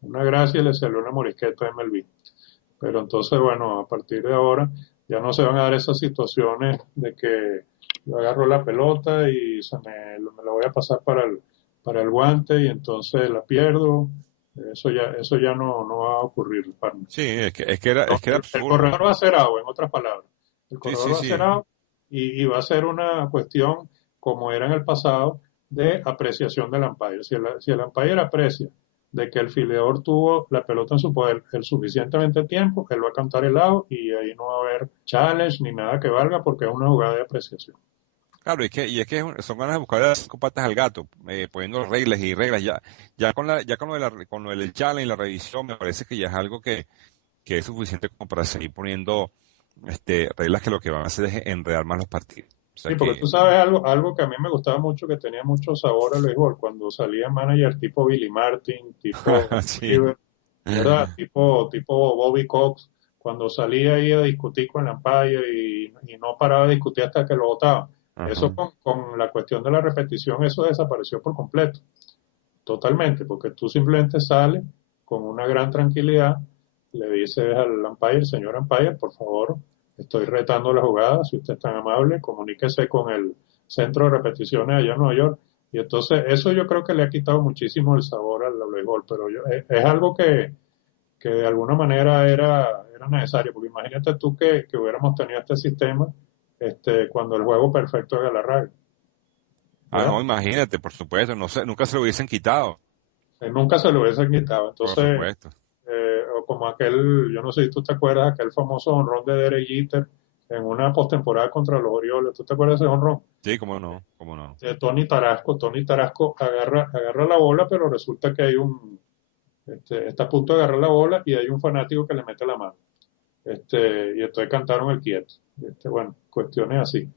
una gracia y le salió una morisqueta a MLB. Pero entonces, bueno, a partir de ahora ya no se van a dar esas situaciones de que yo agarro la pelota y me la voy a pasar para el guante y entonces la pierdo. Eso ya no va a ocurrir, partner. Sí, es que era El absurdo. corredor va a ser out, en otras palabras. El Sí, corredor sí, va a ser sí. out y va a ser una cuestión, como era en el pasado, de apreciación del umpire. Si el umpire aprecia de que el fieldador tuvo la pelota en su poder el suficientemente tiempo, él va a cantar el out y ahí no va a haber challenge ni nada que valga porque es una jugada de apreciación. Claro, y es que son ganas de buscar las 5 patas al gato, poniendo reglas y reglas. Ya con lo del challenge y la revisión, me parece que ya es algo que es suficiente como para seguir poniendo reglas que lo que van a hacer es enredar más los partidos. O Sí, sea porque que, tú sabes algo que a mí me gustaba mucho, que tenía mucho sabor al béisbol, cuando salía manager tipo Billy Martin, tipo sí. River, ¿verdad? Tipo Bobby Cox, cuando salía ahí a discutir con el umpire y no paraba de discutir hasta que lo votaban. Eso Ajá. con la cuestión de la repetición, eso desapareció por completo, totalmente, porque tú simplemente sales con una gran tranquilidad, le dices al umpire, señor umpire, por favor, estoy retando la jugada, si usted es tan amable, comuníquese con el centro de repeticiones allá en Nueva York. Y entonces eso yo creo que le ha quitado muchísimo el sabor al béisbol, pero es algo que de alguna manera era necesario, porque imagínate tú que hubiéramos tenido este sistema cuando el juego perfecto era la radio, Ah, ¿verdad? no, imagínate, por supuesto, no sé, nunca se lo hubiesen quitado, Nunca se lo hubiesen quitado. por Entonces, supuesto. o como aquel, yo no sé si tú te acuerdas, aquel famoso honrón de Derek Jeter en una postemporada contra los Orioles. ¿Tú te acuerdas de ese honrón? Sí, cómo no, cómo no. De Tony Tarasco agarra la bola, pero resulta que está a punto de agarrar la bola y hay un fanático que le mete la mano. Y entonces cantaron el quieto. Bueno, cuestiones así.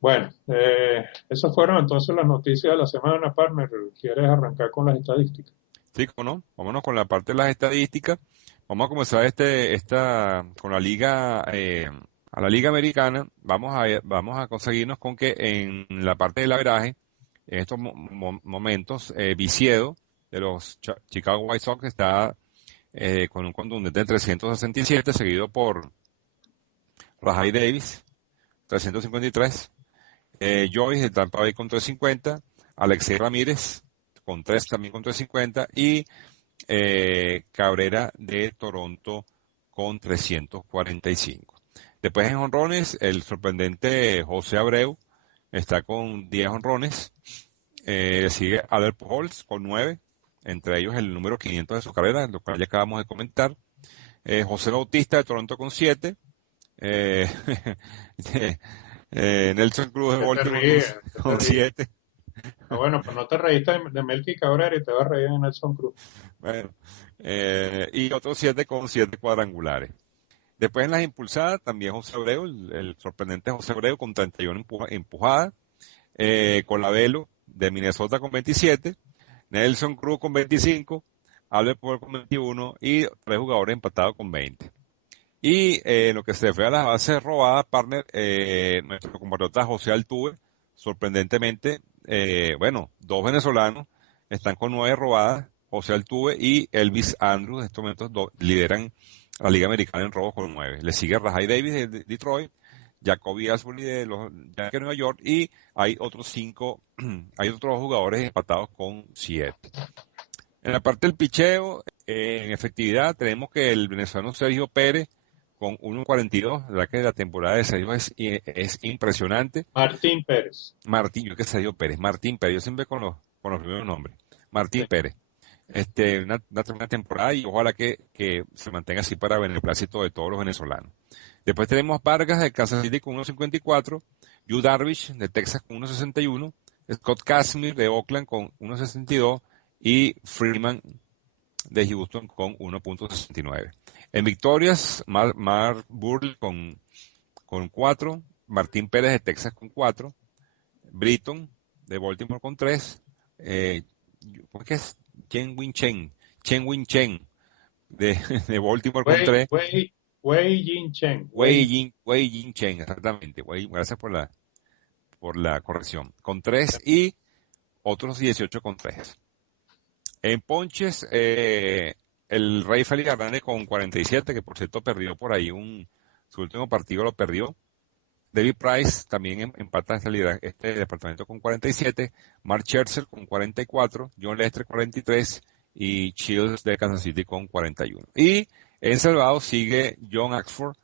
Bueno, esas fueron entonces las noticias de la semana, partner. ¿Quieres arrancar con las estadísticas? Sí, cómo no. Vámonos con la parte de las estadísticas. Vamos a comenzar con la liga, a la liga americana. Vamos a conseguirnos con que en la parte del averaje, en estos momentos, Viciedo de los Chicago White Sox está con un contundente de 367, seguido por Rajai Davis, 353. Joyce de Tampa Bay con 350. Alexei Ramírez con 3 también con 350. Y Cabrera de Toronto con 345. Después en honrones, el sorprendente José Abreu está con 10 honrones. Le sigue Albert Pujols con 9, entre ellos el número 500 de su carrera, lo cual ya acabamos de comentar. José Bautista de Toronto con 7. Eh, Nelson Cruz de ¿Qué te Baltimore con, ríes? ¿Qué te con ríes? 7. Ah, bueno, pues no te reíste de Melky Cabrera y te vas a reír de Nelson Cruz. Bueno, y otros 7 con 7 cuadrangulares. Después en las impulsadas, también José Abreu, el sorprendente José Abreu con 31 empujadas, Colabello de Minnesota con 27, Nelson Cruz con 25, Albert Pujols con 21 y tres jugadores empatados con 20. Y lo que se refiere a las bases robadas, partner, nuestro compatriota José Altuve, sorprendentemente, bueno, dos venezolanos están con 9 robadas, José Altuve y Elvis Andrews, en estos momentos lideran la Liga Americana en robos con 9. Le sigue Rajai Davis de Detroit, Jacoby Ellsbury de los Yankees de Nueva York y hay otros 5, hay otros jugadores empatados con 7. En la parte del picheo, en efectividad, tenemos que el venezolano Sergio Pérez con 1.42, la verdad que la temporada de Sergio es impresionante. Martín Pérez. Martín, yo que Sergio Pérez, Martín Pérez, yo siempre con los primeros nombres. Sí. Martín Pérez. Una tremenda temporada y ojalá que se mantenga así para beneplácito de todos los venezolanos. Después tenemos Vargas de Kansas City con 1.54, Yu Darvish de Texas con 1.61, Scott Kazmir de Oakland con 1.62 y Freeman de Houston con 1.69. En victorias, Mark Burley con 4, Martín Pérez de Texas con 4, Britton de Baltimore con 3, ¿por qué es? Chen Win Chen de Baltimore con Wei, 3, Wei, Wei Jin Chen. Wei, Wei Jin Chen, exactamente, gracias por la corrección, con 3 y otros 18 con 3. En ponches, el Rey Félix Hernández con 47, que por cierto perdió por ahí su último partido lo perdió. David Price también empata este departamento con 47. Mark Scherzer con 44. John Lester 43. Y Shields de Kansas City con 41. Y en salvado sigue John Axford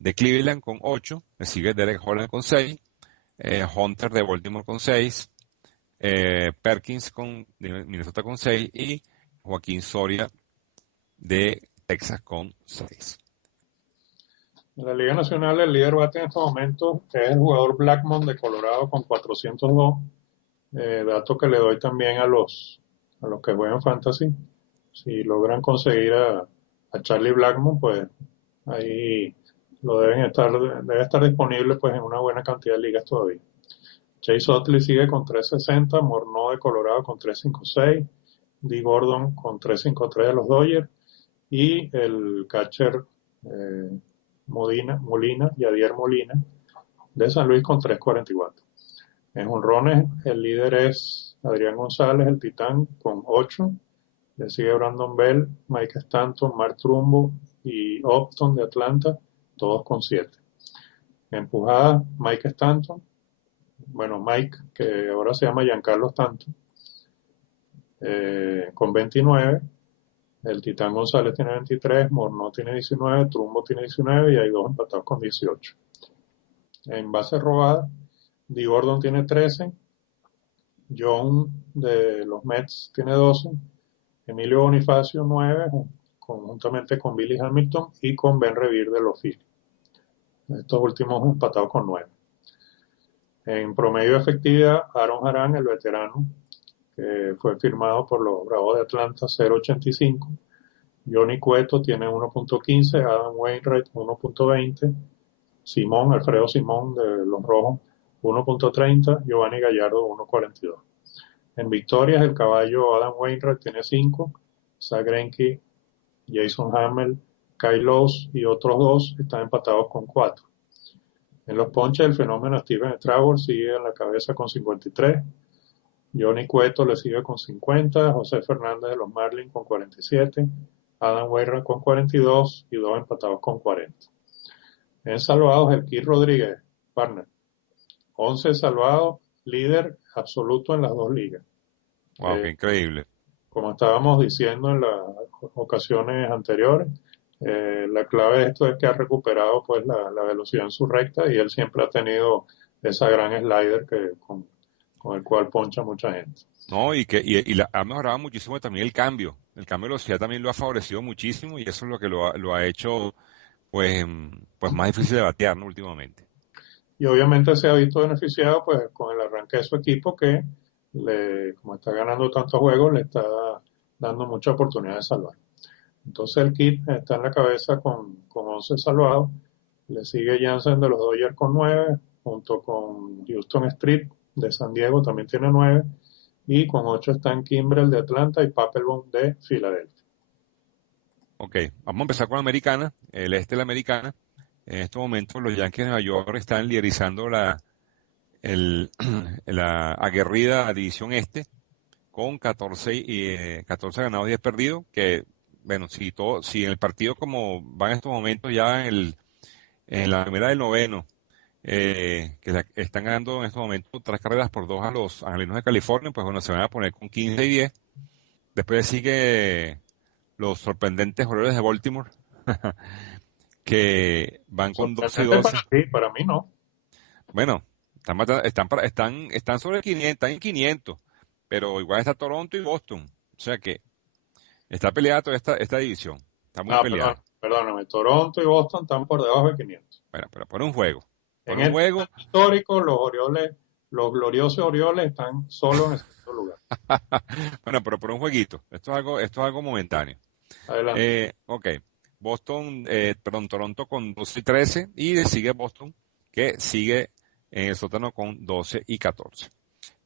de Cleveland con 8. Le sigue Derek Holland con 6. Hunter de Baltimore con 6. Perkins de Minnesota con 6 y Joaquín Soria de Texas con 6. En la Liga Nacional, el líder bate en este momento es el jugador Blackmon de Colorado con 402. Dato que le doy también a los que juegan Fantasy. Si logran conseguir a Charlie Blackmon, pues ahí debe estar disponible pues en una buena cantidad de ligas todavía. Chase Utley sigue con 360, Morneau de Colorado con 356, Dee Gordon con 353 de los Dodgers y el catcher Yadier Molina de San Luis con 344. En jonrones el líder es Adrián González, el Titán, con 8. Le sigue Brandon Bell, Mike Stanton, Mark Trumbo y Upton de Atlanta, todos con 7. Empujada, Mike Stanton, Mike, que ahora se llama Giancarlo Stanton, con 29. El Titán González tiene 23, Morneau tiene 19, Trumbo tiene 19 y hay 2 empatados con 18. En base robada, Dee Gordon tiene 13, John de los Mets tiene 12, Emilio Bonifacio 9, conjuntamente con Billy Hamilton y con Ben Revere de los Phillies. Estos últimos empatados con 9. En promedio de efectividad, Aaron Harán, el veterano, que fue firmado por los Bravos de Atlanta, 0.85. Johnny Cueto tiene 1.15, Adam Wainwright 1.20, Alfredo Simón de los Rojos 1.30, Giovanni Gallardo 1.42. En victorias, el caballo Adam Wainwright tiene 5, Zach Greinke, Jason Hammel, Kyle Lowes y otros 2 están empatados con 4. En los ponches, el fenómeno Steven Strawberry sigue en la cabeza con 53, Johnny Cueto le sigue con 50, José Fernández de los Marlins con 47, Adam Wainwright con 42 y 2 empatados con 40. En salvados, el Kid Rodríguez, partner, 11 salvados, líder absoluto en las 2 ligas. Wow, qué increíble. Como estábamos diciendo en las ocasiones anteriores, la clave de esto es que ha recuperado pues la velocidad en su recta y él siempre ha tenido esa gran slider con el cual poncha mucha gente. No, ha mejorado muchísimo también el cambio. El cambio de velocidad también lo ha favorecido muchísimo y eso es lo que lo ha hecho pues más difícil de batear, ¿no? Últimamente. Y obviamente se ha visto beneficiado pues con el arranque de su equipo que como está ganando tantos juegos, le está dando mucha oportunidad de salvar. Entonces el Kid está en la cabeza con 11 salvados, le sigue Jansen de los Dodgers con 9, junto con Houston Street de San Diego también tiene 9, y con 8 están Kimbrel de Atlanta y Papelbon de Filadelfia. Ok, vamos a empezar con la americana, el este de la americana. En estos momentos los Yankees de Nueva York están liderizando la aguerrida división este con 14 ganados, 10 perdidos, que bueno, si en el partido como van en estos momentos ya en la primera del noveno, están ganando en estos momentos 3 carreras por 2 a los Angelinos de California, pues bueno, se van a poner con 15 y 10. Después sigue los sorprendentes Orioles de Baltimore, que van con 12 y 12. Para mí no. Bueno, están sobre 500, están en 500, pero igual está Toronto y Boston. O sea que está peleada toda esta división. Está muy peleada. Perdóname, Toronto y Boston están por debajo de 500. Bueno, pero por un juego. En el juego histórico, los gloriosos Orioles están solo en el segundo lugar. Bueno, pero por un jueguito. Esto es algo momentáneo. Adelante. Ok. Toronto con 12 y 13 y le sigue Boston, que sigue en el sótano con 12 y 14.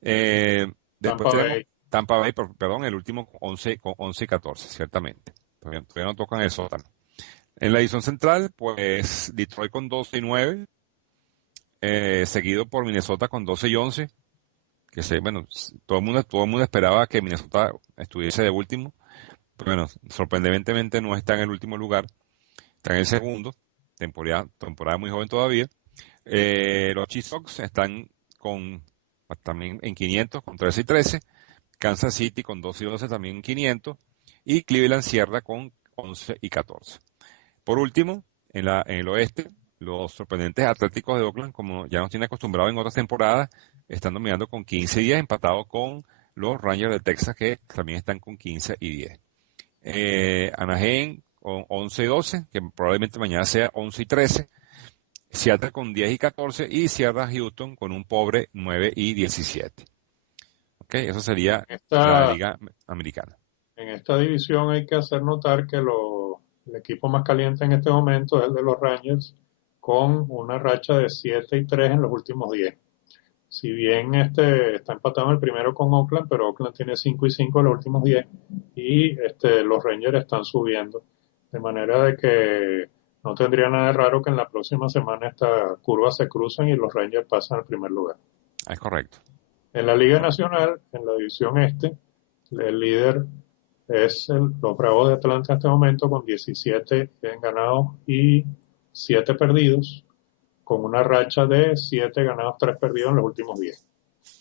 Después tenemos Tampa Bay, perdón, el último con 11 y 14, ciertamente. Todavía no tocan el sótano. En la división central, pues Detroit con 12 y 9, seguido por Minnesota con 12 y 11, bueno, todo el mundo esperaba que Minnesota estuviese de último, pero bueno, sorprendentemente no está en el último lugar, está en el segundo, temporada muy joven todavía. Los Chiefs Sox están también en 500, con 13 y 13, Kansas City con 12 y 11 también en 500, y Cleveland cierra con 11 y 14. Por último, en el oeste, los sorprendentes Atléticos de Oakland, como ya nos tiene acostumbrado en otras temporadas, están dominando con 15 y 10, empatados con los Rangers de Texas, que también están con 15 y 10. Anaheim con 11 y 12, que probablemente mañana sea 11 y 13. Seattle con 10 y 14 y cierra Houston con un pobre 9 y 17. Ok, eso sería la Liga Americana. En esta división hay que hacer notar que el equipo más caliente en este momento es el de los Rangers, con una racha de 7 y 3 en los últimos 10. Si bien está empatado en el primero con Oakland, pero Oakland tiene 5-5 en los últimos 10 y los Rangers están subiendo. De manera de que no tendría nada de raro que en la próxima semana esta curva se crucen y los Rangers pasen al primer lugar. Es correcto. En la Liga Nacional, en la división este, el líder es los Bravos de Atlanta en este momento con 17 ganados y 7 perdidos, con una racha de 7 ganados, 3 perdidos en los últimos 10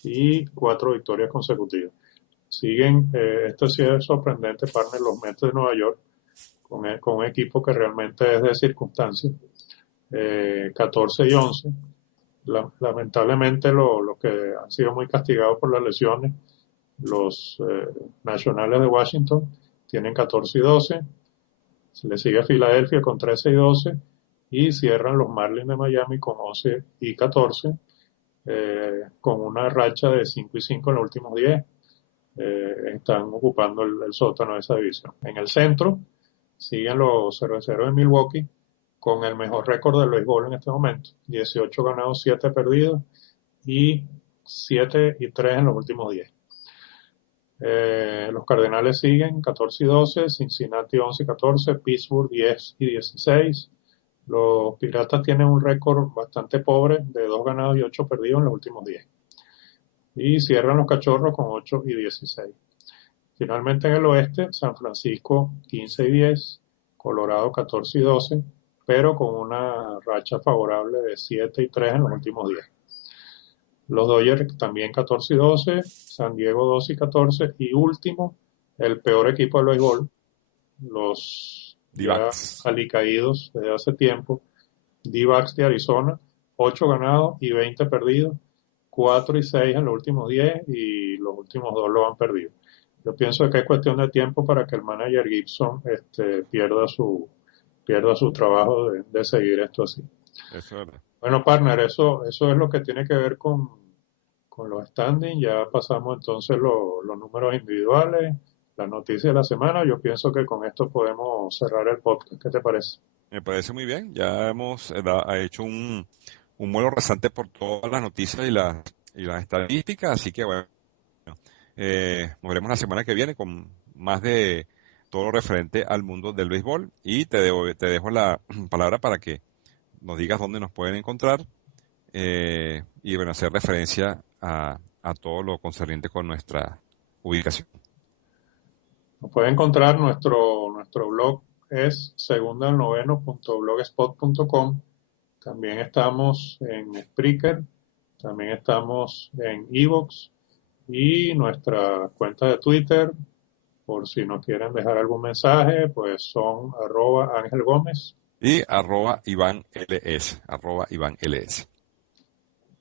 y 4 victorias consecutivas. Siguen, esto sí es sorprendente, partner, los Mets de Nueva York, con un equipo que realmente es de circunstancias, 14 y 11. Lamentablemente los que han sido muy castigados por las lesiones, los Nacionales de Washington, tienen 14 y 12. Se le sigue a Filadelfia con 13 y 12 y cierran los Marlins de Miami con 11 y 14, con una racha de 5 y 5 en los últimos 10. Están ocupando el sótano de esa división. En el centro siguen los Cerveceros de Milwaukee con el mejor récord del béisbol en este momento, 18 ganados, 7 perdidos y 7 y 3 en los últimos 10. Los Cardenales siguen 14 y 12, Cincinnati 11 y 14, Pittsburgh 10 y 16. Los Piratas tienen un récord bastante pobre de 2 ganados y 8 perdidos en los últimos 10. Y cierran los Cachorros con 8 y 16. Finalmente en el oeste, San Francisco 15 y 10, Colorado 14 y 12, pero con una racha favorable de 7 y 3 en los últimos 10. Los Dodgers también 14 y 12, San Diego 12 y 14, y último, el peor equipo del béisbol, los ya alicaídos desde hace tiempo, D-backs de Arizona, 8 ganados y 20 perdidos, 4 y 6 en los últimos 10 y los últimos 2 lo han perdido. Yo pienso que es cuestión de tiempo para que el manager Gibson pierda su trabajo de seguir esto así. Eso es verdad. Bueno, partner, eso es lo que tiene que ver con los standings. Ya pasamos entonces los números individuales, las noticias de la semana. Yo pienso que con esto podemos cerrar el podcast. ¿Qué te parece? Me parece muy bien. Ya hemos hecho un vuelo rasante por todas las noticias y las estadísticas, así que bueno, nos veremos la semana que viene con más de todo lo referente al mundo del béisbol y te dejo la palabra para que nos digas dónde nos pueden encontrar y bueno, hacer referencia a todo lo concerniente con nuestra ubicación. Nos pueden encontrar nuestro blog es segundanoveno.blogspot.com. También estamos en Spreaker, también estamos en Evox y nuestra cuenta de Twitter, por si nos quieren dejar algún mensaje, pues son @Ángel Gómez. Y @Iván LS.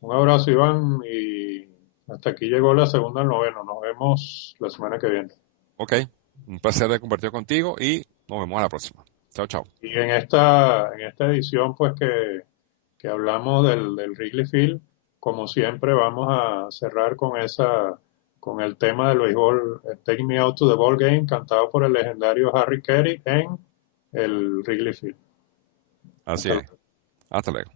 Un abrazo, Iván, y hasta aquí llegó la segunda del noveno. Nos vemos la semana que viene. Ok, un placer de compartir contigo y nos vemos a la próxima. Chao, chao. Y en esta edición, pues que hablamos del Wrigley Field, como siempre, vamos a cerrar con el tema del béisbol, Take Me Out to the Ball Game, cantado por el legendario Harry Carey en el Wrigley Field. Así es. Hasta luego.